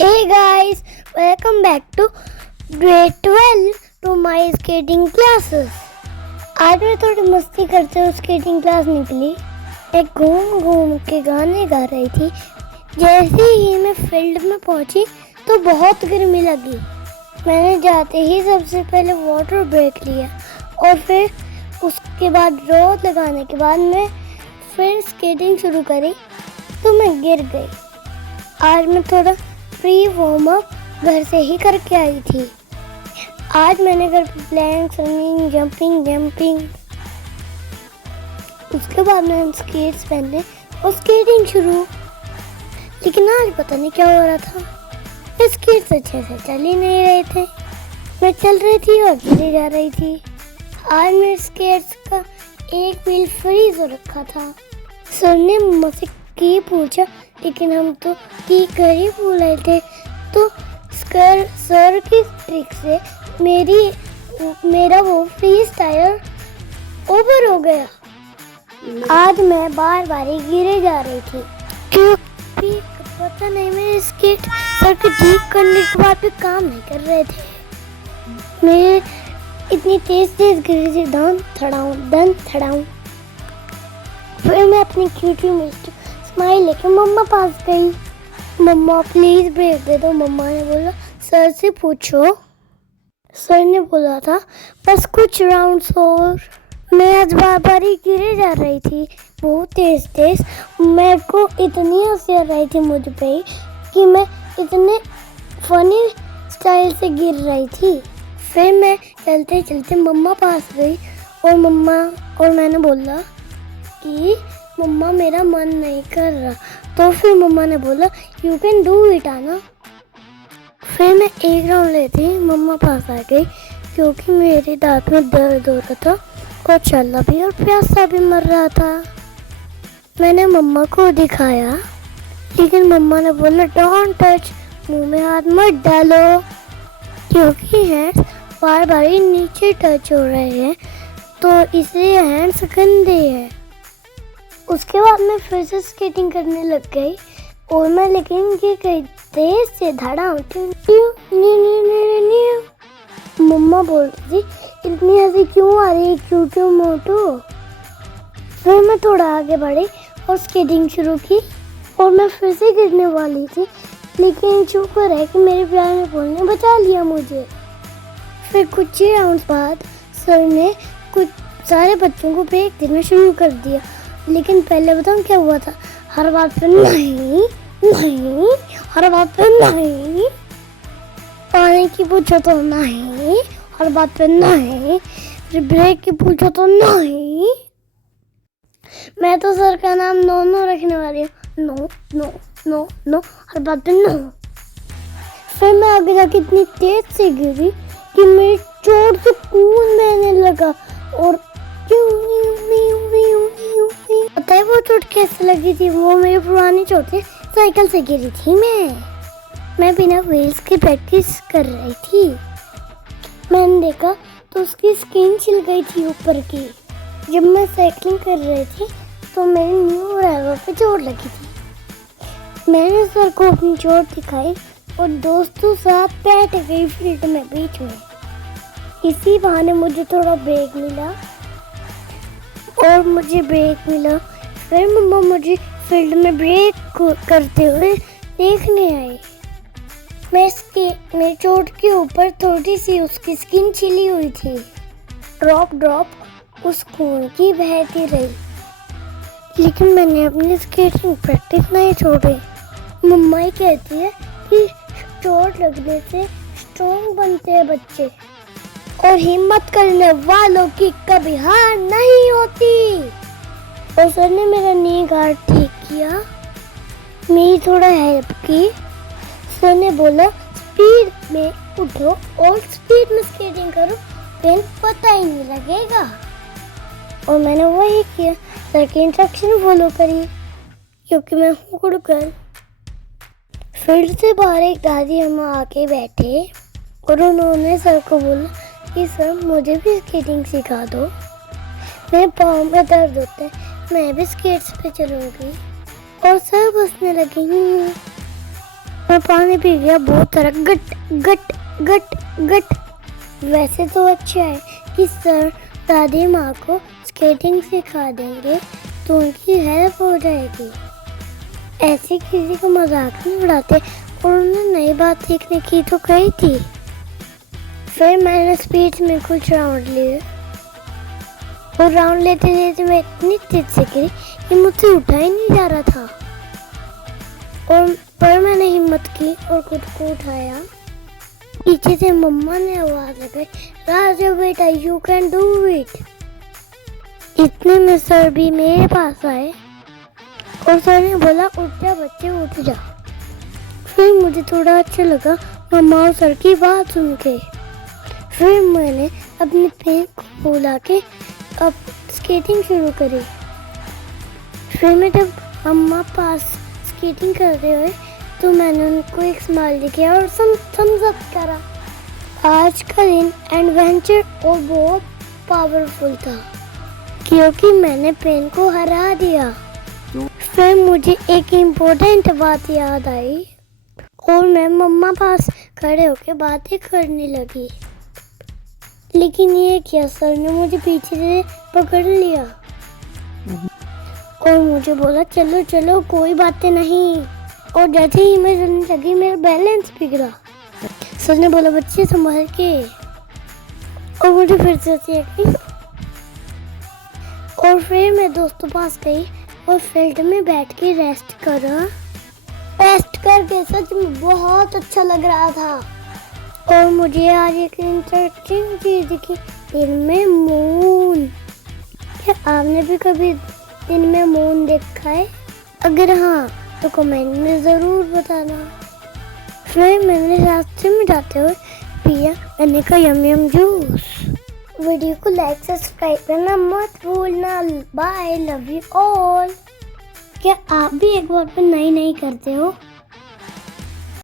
Hey guys, welcome back to grade 12 to my skating classes. आज मैं थोड़ी मस्ती करते हुए स्केटिंग क्लास निकली। मैं घूम घूम के गाने गा रही थी। जैसे ही मैं फील्ड में पहुंची तो बहुत गर्मी लगी। मैंने जाते ही सबसे पहले वाटर ब्रेक लिया और फिर उसके बाद रोड लगाने के बाद मैं फिर स्केटिंग शुरू करी तो मैं गिर गई। आज मैं थोड़ा प्री वार्म अप घर से ही करके आई थी। आज मैंने घर पे प्लैंक्स, रनिंग, जंपिंग। उसके बाद मैंने स्केट्स पहने और स्केटिंग शुरू। लेकिन आज पता नहीं क्या हो रहा था, स्केट्स अच्छे से चल ही नहीं रहे थे। मैं चल रही थी और गिरे जा रही थी। आज मेरे स्केट्स का एक व्हील फ्रीज हो रखा था। सर ने मुझसे की पूछा, लेकिन हम तो की कर ही भूल रहे थे। तो सर की ट्रिक से मेरा वो फ्रीज टायर ओवर हो गया। आज मैं बार बार ही गिरे जा रही थी क्योंकि पता नहीं मेरे स्केट सर के ठीक करने के बाद भी काम नहीं कर रहे थे। मैं इतनी तेज गिरी थी, दन थड़ाऊं। फिर मैं अपनी क्यूटी मिस्टी स्माइल लेके मम्मा पास गई। मम्मा प्लीज ब्रेक दे दो। मम्मा ने बोला सर से पूछो। सर ने बोला था बस कुछ राउंड्स और। मैं आज बार बार ही गिरे जा रही थी बहुत तेज। मेरे को इतनी हंसी आ रही थी मुझ पे कि मैं इतने फनी स्टाइल से गिर रही थी। फिर मैं चलते चलते मम्मा पास गई और मैंने बोला कि मम्मा मेरा मन नहीं कर रहा। तो फिर मम्मा ने बोला यू कैन डू इट आना। फिर मैं एक राउंड लेती मम्मा पास आ गई क्योंकि मेरे दांत में दर्द हो रहा था और चला भी और प्यासा भी मर रहा था। मैंने मम्मा को दिखाया, लेकिन मम्मा ने बोला डोंट टच, मुंह में हाथ मत डालो क्योंकि हैंड्स बार बार नीचे टच हो रहे हैं तो इसलिए हैंड्स गंदे हैं। उसके बाद मैं फिर से स्केटिंग करने लग गई और मैं लेकिन गिर गई तेज से धड़ाम। मम्मा बोल रही थी इतनी हंसी क्यों आ रही है क्यूटू मोटू। फिर मैं थोड़ा आगे बढ़ी और स्केटिंग शुरू की और मैं फिर से गिरने वाली थी, लेकिन शुक्र है कि मेरे प्यार में बोलने बचा लिया मुझे। फिर कुछ ही राउंड बाद सर ने कुछ सारे बच्चों को ब्रेक देना शुरू कर दिया। लेकिन पहले बताऊं क्या हुआ था? हर बात पे नहीं, हर बात पे नहीं, पानी की पूछो तो नहीं, हर बात पे नहीं, फिर ब्रेक की पूछो तो नहीं। मैं तो सर का नाम नो रखने वाली हूँ। नो, हर बात पे नो। फिर मैं आगे जाके इतनी तेज से गिरी कि मेरी चोट से खून बहने लगा और पता है वो चोट कैसे लगी थी? वो मेरी पुरानी चोट थी, साइकिल से गिरी थी मैं बिना व्हील्स की प्रैक्टिस कर रही थी। मैंने देखा तो उसकी स्किन छिल गई थी ऊपर की। जब मैं साइकिलिंग कर रही थी तो मेरे न्यू अराइवल पे चोट लगी थी। मैंने सर को अपनी चोट दिखाई और दोस्तों साथ बैठ गई फील्ड में बीच में। इसी बहाने मुझे थोड़ा ब्रेक मिला। फिर मम्मा मुझे फील्ड में ब्रेक करते हुए देखने आई। मेरी चोट के ऊपर थोड़ी सी उसकी स्किन छिली हुई थी। ड्रॉप उस खून की बहती रही, लेकिन मैंने अपनी स्केटिंग प्रैक्टिस नहीं छोड़ी। मम्मा ही कहती है कि चोट लगने से स्ट्रॉन्ग बनते हैं बच्चे और हिम्मत करने वालों की कभी हार नहीं होती। और सर ने मेरा नी गार्ड ठीक किया, मेरी थोड़ा हेल्प की। सर ने बोला स्पीड में उठो और स्पीड में स्केटिंग करो, फिर पता ही नहीं लगेगा। और मैंने वही किया, सर की इंस्ट्रक्शन फॉलो करी क्योंकि मैं हूँ गुड गर्ल। फिर से बाहर एक दादी अम्मा आके बैठे और उन्होंने सर को बोला कि सर मुझे भी स्केटिंग सिखा दो, मेरे पाँव में दर्द होता है, मैं भी स्केट्स पे चलूँगी। और सर बसने लगे। मैं पानी पी गया बहुत सारा, गट गट गट गट। वैसे तो अच्छा है कि सर दादी माँ को स्केटिंग सिखा देंगे तो उनकी हेल्प हो जाएगी। ऐसे किसी को मजाक नहीं उड़ाते, और उन्होंने नई बात सीखने की तो कही थी। फिर मैंने स्पीड में कुछ राउंड लिए, और राउंड लेते लेते मैं इतनी तेज से गिरी कि मुझसे उठा ही नहीं जा रहा था। पर मैंने हिम्मत की और खुद को उठाया। पीछे से मम्मा ने आवाज लगाई, राजा बेटा यू कैन डू इट। इतने में सर भी मेरे पास आए और सर ने बोला उठ जा बच्चे उठ जा। फिर मुझे थोड़ा अच्छा लगा मम्मा और सर की बात सुन के। फिर मैंने अपने पेन को बुला के अब स्केटिंग शुरू करी। फिर मैं जब मम्मा पास स्केटिंग करते हुए तो मैंने उनको एक स्माइल दिखाया और थम्स अप करा। आज का दिन एडवेंचर और बहुत पावरफुल था क्योंकि मैंने पेन को हरा दिया। फिर मुझे एक इम्पोर्टेंट बात याद आई और मैं मम्मा पास खड़े होकर बातें करने लगी, लेकिन ये क्या, सर ने मुझे पीछे से पकड़ लिया और मुझे बोला चलो चलो कोई बातें नहीं। और जैसे ही मैं चलने लगी मेरा बैलेंस बिगड़ा। सर ने बोला बच्चे संभाल के, और मुझे फिर से और फिर मैं दोस्तों पास गई और फील्ड में बैठ के रेस्ट करके सच में बहुत अच्छा लग रहा था। और मुझे आज एक इंटरेस्टिंग चीज दिखी, दिन में मून। क्या आपने भी कभी दिन में मून देखा है? अगर हाँ तो कमेंट में ज़रूर बताना। फिर मैंने रास्ते में जाते हुए पिया मैंने का यम जूस। वीडियो को लाइक सब्सक्राइब करना मत भूलना। Bye, love you all. क्या आप भी एक बार पर नहीं करते हो?